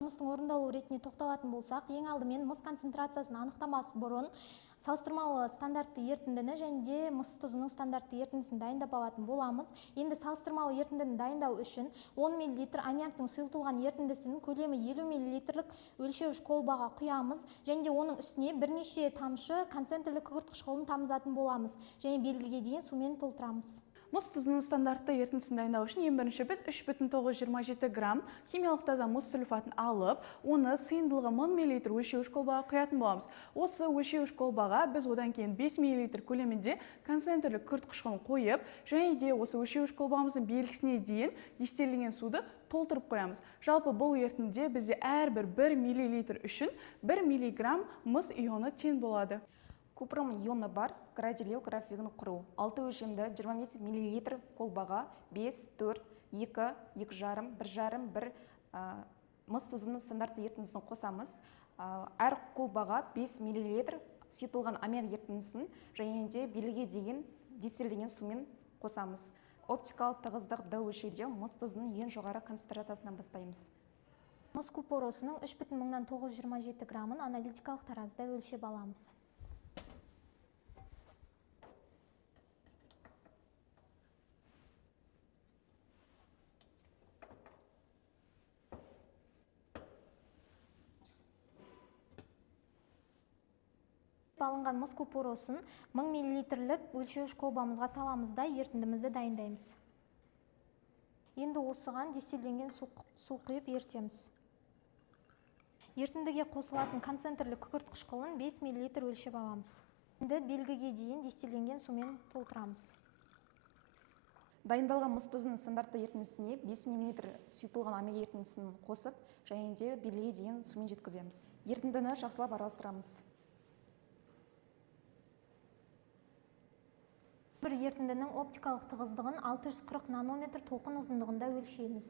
Мыстың орындалу ретіне тоқталатын болсақ, ең алдымен мыс концентрациясын анықтамас бұрын салыстырмалы стандартты ерітіндіні және де мыс тұзының стандартты ерітіндісін дайындап алатын боламыз. Енді салыстырмалы ерітіндіні дайындау үшін 10 мл аммиактың сұйылтылған ерітіндісін көлемі 50 мл өлшеуіш колбаға құямыз және де оның үстіне бірнеше тамшы концентрлі күкірт қышқылын тамызатын боламыз және белгіге дейін сумен толтырамыз. Мыс тұзының стандартты ерітіндісін дайындау үшін ең бірінші біз 3,927 грамм химиялық таза мыс сульфатын алып, оны сыйымдылығы 1000 мл өлшеуіш колбаға құятын боламыз. Осы өлшеуіш колбаға біз одан кейін 5 мл көлемінде концентрлі күкірт қышқылын қойып, және де осы өлшеуіш колбамыздың белгісіне дейін дистиллеген суды толтырып қоямыз. Жалпы бұл ерітіндіде бізде әрбір 1 мл үшін 1 мг мыс ионы тең болады. Купрум ионы бар градийлеу графигін құру. 6 өлшемді 25 мл колбаға 5, 4, 2, 2,5, 1,5, 1 мыс тұзының стандартты ерітіндісін қосамыз. Әр колбаға 5 мл сұйытылған аммиак ерітіндісін және де белгіге дейін дистиллеген сумен қосамыз. Оптикалық тығыздық д өлшеуде мыс тұзының ең жоғары концентрациясынан бастаймыз. Мыс купоросының 3,927 граммын аналитикалық таразыда өлшеп аламыз. Алынған мыс купоросын 1000 мл өлшеуіш колбамызға саламыз да ерітіндімізді дайындаймыз. Енді осыған дистилленген су құйып ерітеміз. Ерітіндіге қосылатын концентрлі күкірт қышқылын 5 мл өлшеп аламыз. Енді белгіге дейін дистилленген сумен толтырамыз. Дайындалған мыс тұзының стандартты ерітіндісіне 5 мл сұйытылған аммиак ерітіндісін қосып, және де белгіге дейін сумен жеткіземіз. Ерітіндіні жақсылап араластырамыз. Бір ерітіндінің оптикалық тығыздығын 640 нанометр толқын ұзындығында өлшейміз.